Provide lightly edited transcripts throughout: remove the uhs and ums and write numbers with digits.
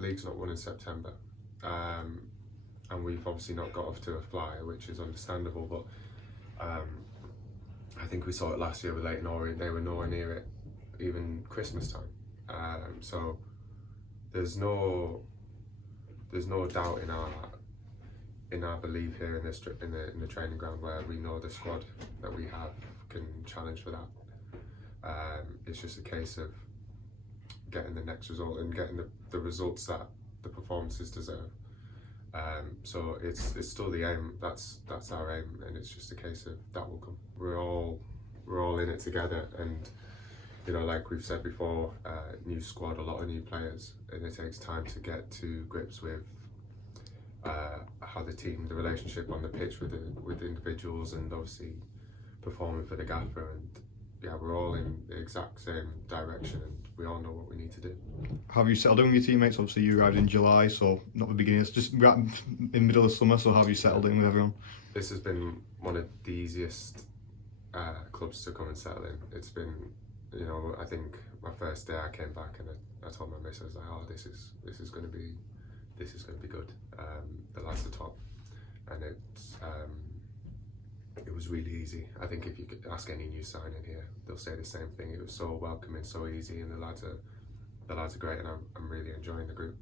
league's not won in September, and we've obviously not got off to a flyer, which is understandable. But I think we saw it last year with Leyton Orient; they were nowhere near it, even Christmas time. So there's no doubt in our belief here in the training ground, where we know the squad that we have can challenge for that. It's just a case of getting the next result and getting the results that the performances deserve. So it's still the aim. That's our aim, and it's just a case of that will come. We're all in it together, and like we've said before, new squad, a lot of new players, and it takes time to get to grips with how the relationship on the pitch with individuals, and obviously performing for the gaffer. And yeah, we're all in the exact same direction, and we all know what we need to do. How have you settled in with your teammates? Obviously you arrived in July, so not the beginning, it's just right in middle of summer, so how have you settled in with everyone? This has been one of the easiest clubs to come and settle in. It's been, I think my first day I came back and I told my missus, like, oh, this is going to be good. The lads are top, and it was really easy. I think if you could ask any new signing here, they'll say the same thing. It was so welcoming, so easy, and the lads are great, and I'm really enjoying the group.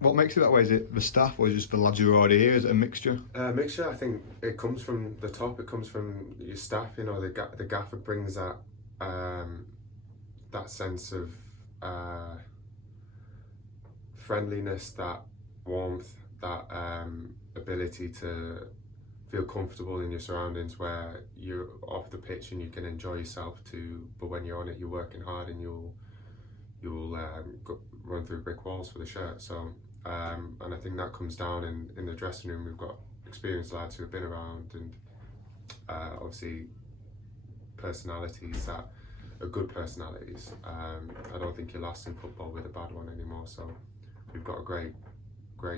What makes it that way? Is it the staff, or is it just the lads who are already here? Is it a mixture? Mixture. I think it comes from the top. It comes from your staff. The gaffer brings that sense of friendliness, that warmth, that ability to feel comfortable in your surroundings, where you're off the pitch and you can enjoy yourself too, but when you're on it, you're working hard, and you'll run through brick walls for the shirt. So and I think that comes down in the dressing room. We've got experienced lads who have been around, and obviously personalities that are good personalities. I don't think you're lost in football with a bad one anymore. So we've got a great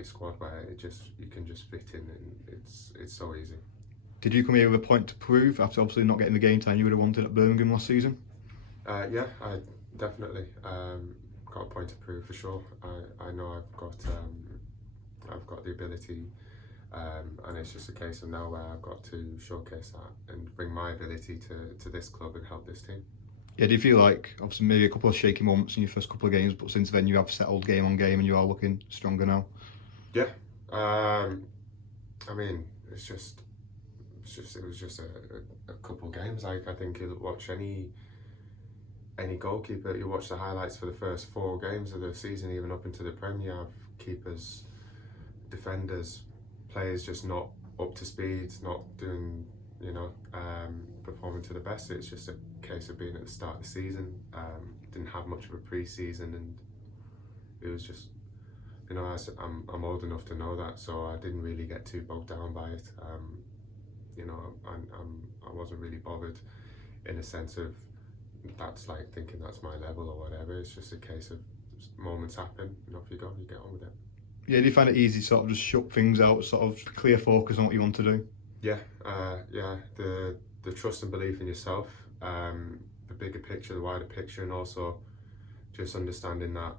squad where you can just fit in, and it's so easy. Did you come here with a point to prove after obviously not getting the game time you would have wanted at Birmingham last season? Yeah, I definitely got a point to prove for sure. I know I've got the ability, and it's just a case of now where I've got to showcase that and bring my ability to this club and help this team. Yeah, do you feel like, obviously maybe a couple of shaky moments in your first couple of games, but since then you have settled game on game and you are looking stronger now? Yeah, I mean, it was just a couple of games. Like, I think you'll watch any goalkeeper, you watch the highlights for the first 4 games of the season, even up into the Premier, you have keepers, defenders, players just not up to speed, not doing, performing to the best. It's just a case of being at the start of the season, didn't have much of a pre-season, and it was just, I'm old enough to know that, so I didn't really get too bogged down by it. I wasn't really bothered in a sense of that's like thinking that's my level or whatever. It's just a case of moments happen, and off you go, you get on with it. Yeah, do you find it easy to sort of just shut things out, sort of clear focus on what you want to do? Yeah, the trust and belief in yourself, the bigger picture, the wider picture, and also just understanding that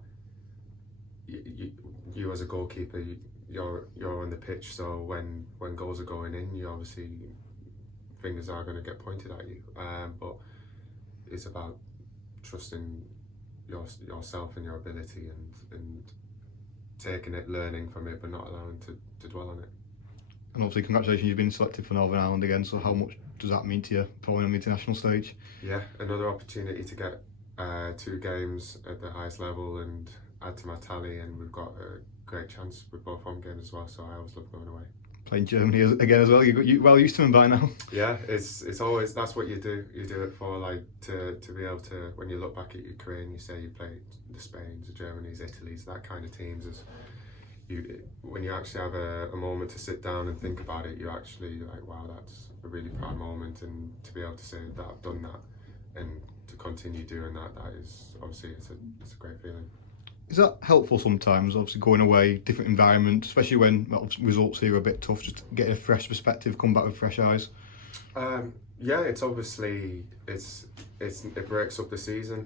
you as a goalkeeper, you're on the pitch, so when goals are going in, you obviously, fingers are going to get pointed at you, but it's about trusting yourself and your ability, and taking it, learning from it, but not allowing to dwell on it. And obviously congratulations, you've been selected for Northern Ireland again, so how much does that mean to you following on the international stage? Yeah, another opportunity to get 2 games at the highest level and add to my tally, and we've got a great chance with both home games as well, so I always love going away. Playing Germany again as well, you're well used to them by now. Yeah, it's always, that's what you do it for, like to be able to, when you look back at your career and you say you played the Spains, the Germanys, Italys, that kind of teams, when you actually have a moment to sit down and think about it, you actually like, wow, that's a really proud moment, and to be able to say that I've done that and to continue doing that is obviously it's a great feeling. Is that helpful sometimes, obviously going away, different environment, especially when results here are a bit tough, just getting a fresh perspective, come back with fresh eyes? Yeah, it's obviously, it breaks up the season.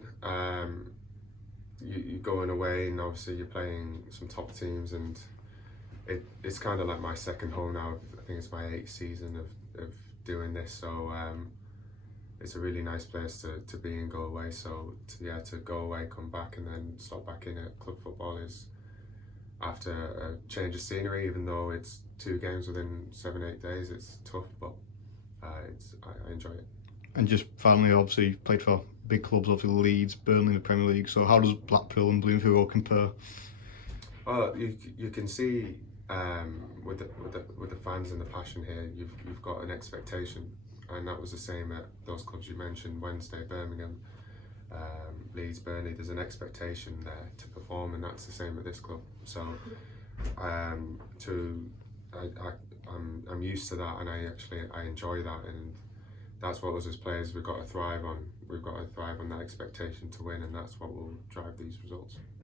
you're going away, and obviously you're playing some top teams, and it's kind of like my second home now. I think it's my 8th season of doing this, so it's a really nice place to be and go away. So to go away, come back, and then start back in at club football is, after a change of scenery, even though it's 2 games within 7-8 days, it's tough, but I enjoy it. And just finally, obviously played for big clubs, obviously Leeds, Burnley in the Premier League. So how does Blackpool and Bloomfield Road compare? Well, you can see with the fans and the passion here, you've got an expectation, and that was the same at those clubs you mentioned: Wednesday, Birmingham, Leeds, Burnley. There's an expectation there to perform, and that's the same at this club. So I'm used to that, and I enjoy that, and that's what us as players we've got to thrive on. We've got to thrive on that expectation to win, and that's what will drive these results.